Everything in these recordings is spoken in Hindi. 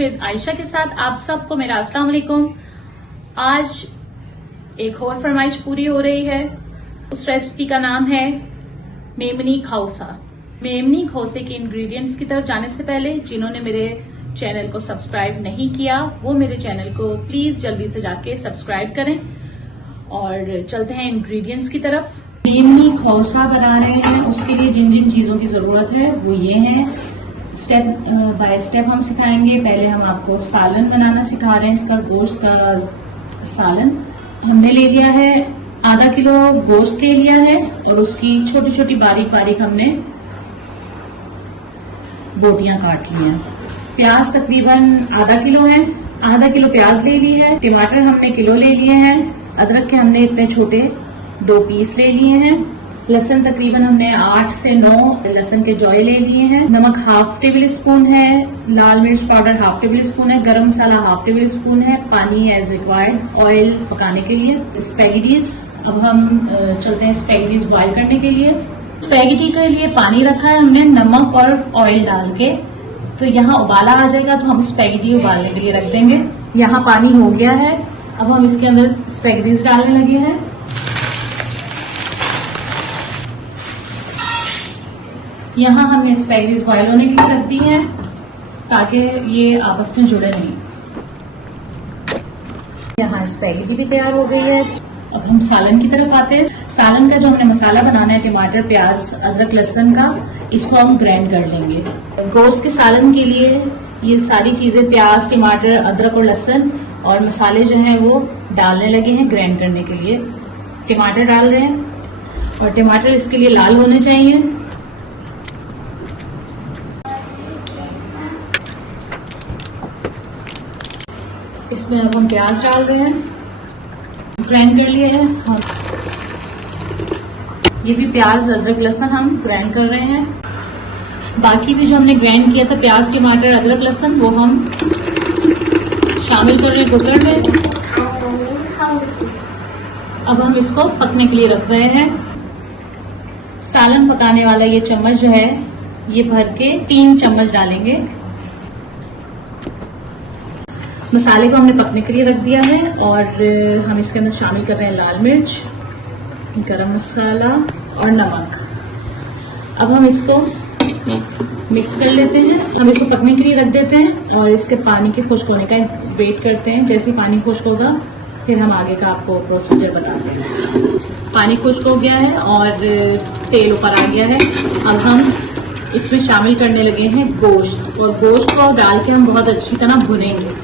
विद आयशा के साथ आप सबको मेरा अस्सलाम वालेकुम। आज एक और फरमाइश पूरी हो रही है। उस रेसिपी का नाम है मेमनी खौसा। मेमनी खौसे के इंग्रेडिएंट्स की तरफ जाने से पहले जिन्होंने मेरे चैनल को सब्सक्राइब नहीं किया वो मेरे चैनल को प्लीज जल्दी से जाके सब्सक्राइब करें। और चलते हैं इंग्रेडिएंट्स की तरफ। मेमनी खौसा बना रहे हैं, उसके लिए जिन जिन चीजों की जरूरत है वो ये है। स्टेप बाय स्टेप हम सिखाएंगे। पहले हम आपको सालन बनाना सिखा रहे हैं। इसका गोश्त का सालन हमने ले लिया है, आधा किलो गोश्त ले लिया है और उसकी छोटी छोटी बारीक बारीक हमने बोटियां काट ली हैं। प्याज तकरीबन आधा किलो है, आधा किलो प्याज ले ली है। टमाटर हमने किलो ले लिए हैं। अदरक के हमने इतने छोटे 2 पीस ले लिए हैं। लहसुन तकरीबन हमने 8 से 9 लहसुन के जौए ले लिए हैं। नमक हाफ टेबल स्पून है। लाल मिर्च पाउडर हाफ टेबल स्पून है। गरम मसाला हाफ टेबल स्पून है। पानी एज रिक्वायर्ड। ऑयल पकाने के लिए। स्पैगेटीज, अब हम चलते हैं स्पैगेटीज बॉईल करने के लिए। स्पैगेटी के लिए पानी रखा है हमने नमक और ऑयल डाल के। तो यहाँ उबाला आ जाएगा तो हम स्पैगेटी उबालने के लिए रख देंगे। यहाँ पानी हो गया है, अब हम इसके अंदर स्पैगेटीज डालने लगे हैं। यहाँ हमने स्पैगेटीज बॉयल होने के लिए रख दी है ताकि ये आपस में जुड़े नहीं। यहाँ स्पैगेटी भी तैयार हो गई है। अब हम सालन की तरफ आते हैं। सालन का जो हमने मसाला बनाना है टमाटर प्याज अदरक लहसुन का, इसको हम ग्राइंड कर लेंगे। गोश्त के सालन के लिए ये सारी चीजें प्याज टमाटर अदरक और लहसुन और मसाले जो हैं वो डालने लगे हैं ग्राइंड करने के लिए। टमाटर डाल रहे हैं और टमाटर इसके लिए लाल होने चाहिए। इसमें अब हम प्याज डाल रहे हैं, ग्राइंड कर लिए हैं। और ये भी प्याज अदरक लहसुन हम ग्राइंड कर रहे हैं। बाकी भी जो हमने ग्राइंड किया था प्याज टमाटर अदरक लहसुन वो हम शामिल कर रहे हैं कुकर में। अब हम इसको पकने के लिए रख रहे हैं। सालन पकाने वाला ये चम्मच जो है ये भर के 3 चम्मच डालेंगे। मसाले को हमने पकने के लिए रख दिया है और हम इसके अंदर शामिल कर रहे हैं लाल मिर्च गरम मसाला और नमक। अब हम इसको मिक्स कर लेते हैं। हम इसको पकने के लिए रख देते हैं और इसके पानी के खुश्क होने का वेट करते हैं। जैसे पानी खुश्क होगा फिर हम आगे का आपको प्रोसीजर बताते हैं। पानी खुश्क हो गया है और तेल ऊपर आ गया है। अब हम इसमें शामिल करने लगे हैं गोश्त और गोश्त को डाल के हम बहुत अच्छी तरह भुनेंगे।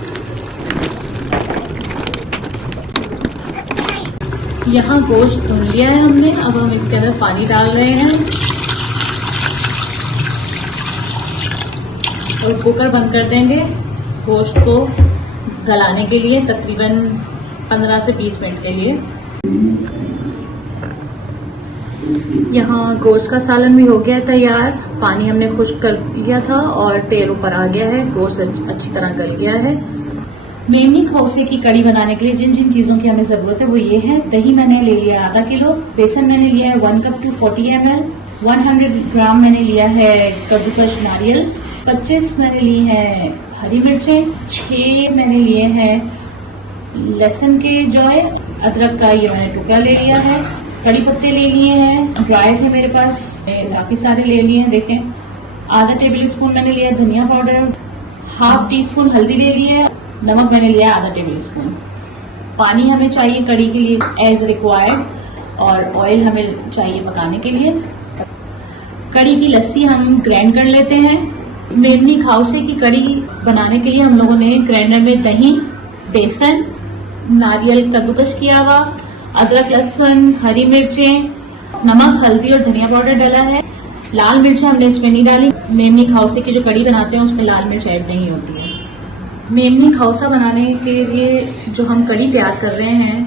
यहाँ गोश्त भून लिया है हमने। अब हम इसके अंदर पानी डाल रहे हैं और कुकर बंद कर देंगे गोश्त को गलाने के लिए तकरीबन 15 से 20 मिनट के लिए। यहाँ गोश्त का सालन भी हो गया है तैयार। पानी हमने खुश्क कर लिया था और तेल ऊपर आ गया है। गोश्त अच्छी तरह गल गया है। मेमनी खौसे की कड़ी बनाने के लिए जिन जिन चीजों की हमें जरूरत है वो ये है। दही मैंने ले लिया आधा किलो। बेसन मैंने लिया है 1 कप 240 ml। 100 ग्राम मैंने लिया है कद्दूकस नारियल। 25 मैंने ली है हरी मिर्चें। 6 मैंने लिए हैं लहसुन के जौए। अदरक का ये मैंने टुकड़ा ले लिया है। कड़ी पत्ते ले लिए हैं, ड्राई थे मेरे पास, काफी सारे ले लिए हैं। देखें, आधा टेबल स्पून मैंने लिया धनिया पाउडर। हाफ टी स्पून हल्दी ले ली है। नमक मैंने लिया आधा टेबल स्पून। पानी हमें चाहिए कड़ी के लिए एज रिक्वायर्ड और ऑयल हमें चाहिए पकाने के लिए। कड़ी की लस्सी हम ग्राइंड कर लेते हैं। मेमनी खौसे की कड़ी बनाने के लिए हम लोगों ने ग्राइंडर में दही बेसन नारियल कद्दूकस किया हुआ अदरक लहसुन हरी मिर्चें नमक हल्दी और धनिया पाउडर डाला है। लाल मिर्च हमने इसमें नहीं डाली। मेमनी खौसे की जो कड़ी बनाते हैं उसमें लाल मिर्च ऐड नहीं होती है। मेमनी खौसा बनाने के लिए जो हम कड़ी तैयार कर रहे हैं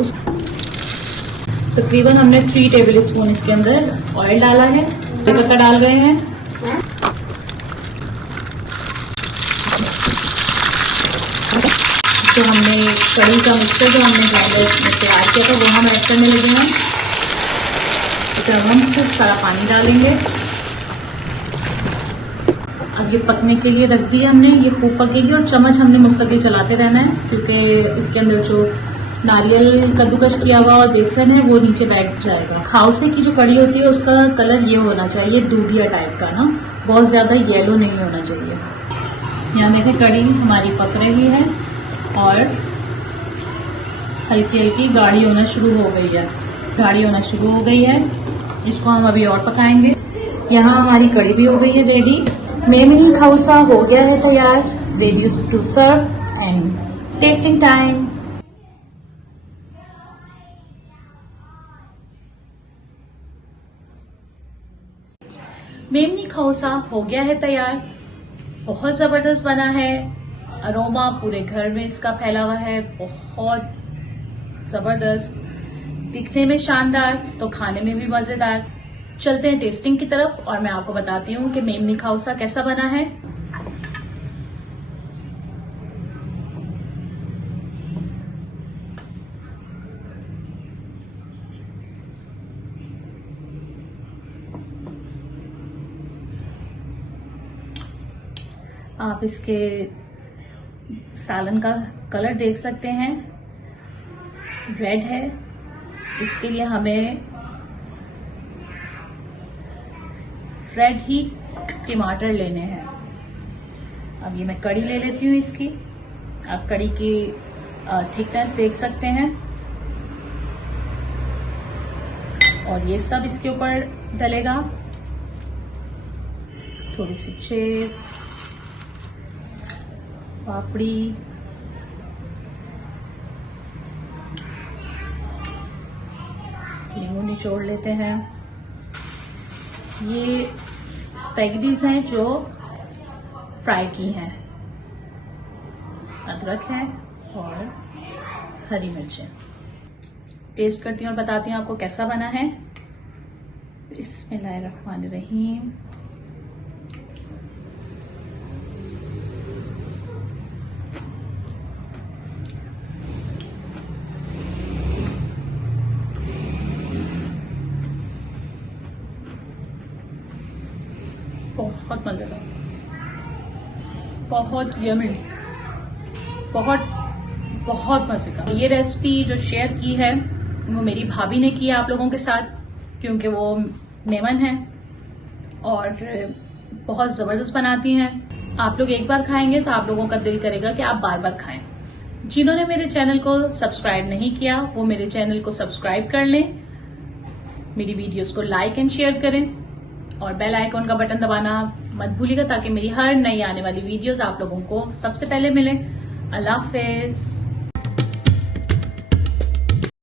उस तकरीबन हमने 3 टेबल स्पून इसके अंदर ऑयल डाला है। पत्ता डाल रहे हैं। जो हमने कड़ी का मिक्सचर जो हमने ग्राइंडर में तैयार किया था वो हम ऐड करने लगे हैं। तो हम खूब सारा पानी डालेंगे। अब ये पकने के लिए रख दी हमने, ये खूब पकेगी और चम्मच हमने मुस्तकिल चलाते रहना है क्योंकि इसके अंदर जो नारियल कद्दूकश किया हुआ और बेसन है वो नीचे बैठ जाएगा। खाउसे की जो कड़ी होती है उसका कलर ये होना चाहिए दूधिया टाइप का ना, बहुत ज़्यादा येलो नहीं होना चाहिए। यहाँ देखें कड़ी हमारी पक रही है और हल्की हल्की गाढ़ी होना शुरू हो गई है, गाढ़ी होना शुरू हो गई है। इसको हम अभी और पकाएंगे। यहाँ हमारी कड़ी भी हो गई है रेडी। मेमनी खाउसा हो गया है तैयार, ready to serve and testing time. मेमनी खाउसा हो गया है तैयार, बहुत जबरदस्त बना है। अरोमा पूरे घर में इसका फैला हुआ है, बहुत जबरदस्त, दिखने में शानदार तो खाने में भी मजेदार। चलते हैं टेस्टिंग की तरफ और मैं आपको बताती हूँ कि मेमनी खाउसा कैसा बना है। आप इसके सालन का कलर देख सकते हैं, रेड है। इसके लिए हमें रेड ही टमाटर लेने हैं। अब ये मैं कड़ी ले लेती हूँ इसकी। आप कड़ी की थिकनेस देख सकते हैं और ये सब इसके ऊपर डलेगा। थोड़ी सी चिप्स, पापड़ी, नींबू निचोड़ लेते हैं। ये स्पैगेटीज हैं जो फ्राई की हैं, अदरक है और हरी मिर्चें। टेस्ट करती हूँ और बताती हूँ आपको कैसा बना है। बिस्मिल्लाहिर्रहमानिर्रहीम। बहुत मजेदार, बहुत यमी, बहुत बहुत मजेदार। ये रेसिपी जो शेयर की है वो मेरी भाभी ने की है आप लोगों के साथ, क्योंकि वो मेमन है और बहुत जबरदस्त बनाती हैं। आप लोग एक बार खाएंगे तो आप लोगों का दिल करेगा कि आप बार बार खाएं। जिन्होंने मेरे चैनल को सब्सक्राइब नहीं किया वो मेरे चैनल को सब्सक्राइब कर लें, मेरी वीडियोस को लाइक एंड शेयर करें और बेल आइकॉन का बटन दबाना मत भूलिएगा ताकि मेरी हर नई आने वाली वीडियोस आप लोगों को सबसे पहले मिले। अल्लाह हाफिज।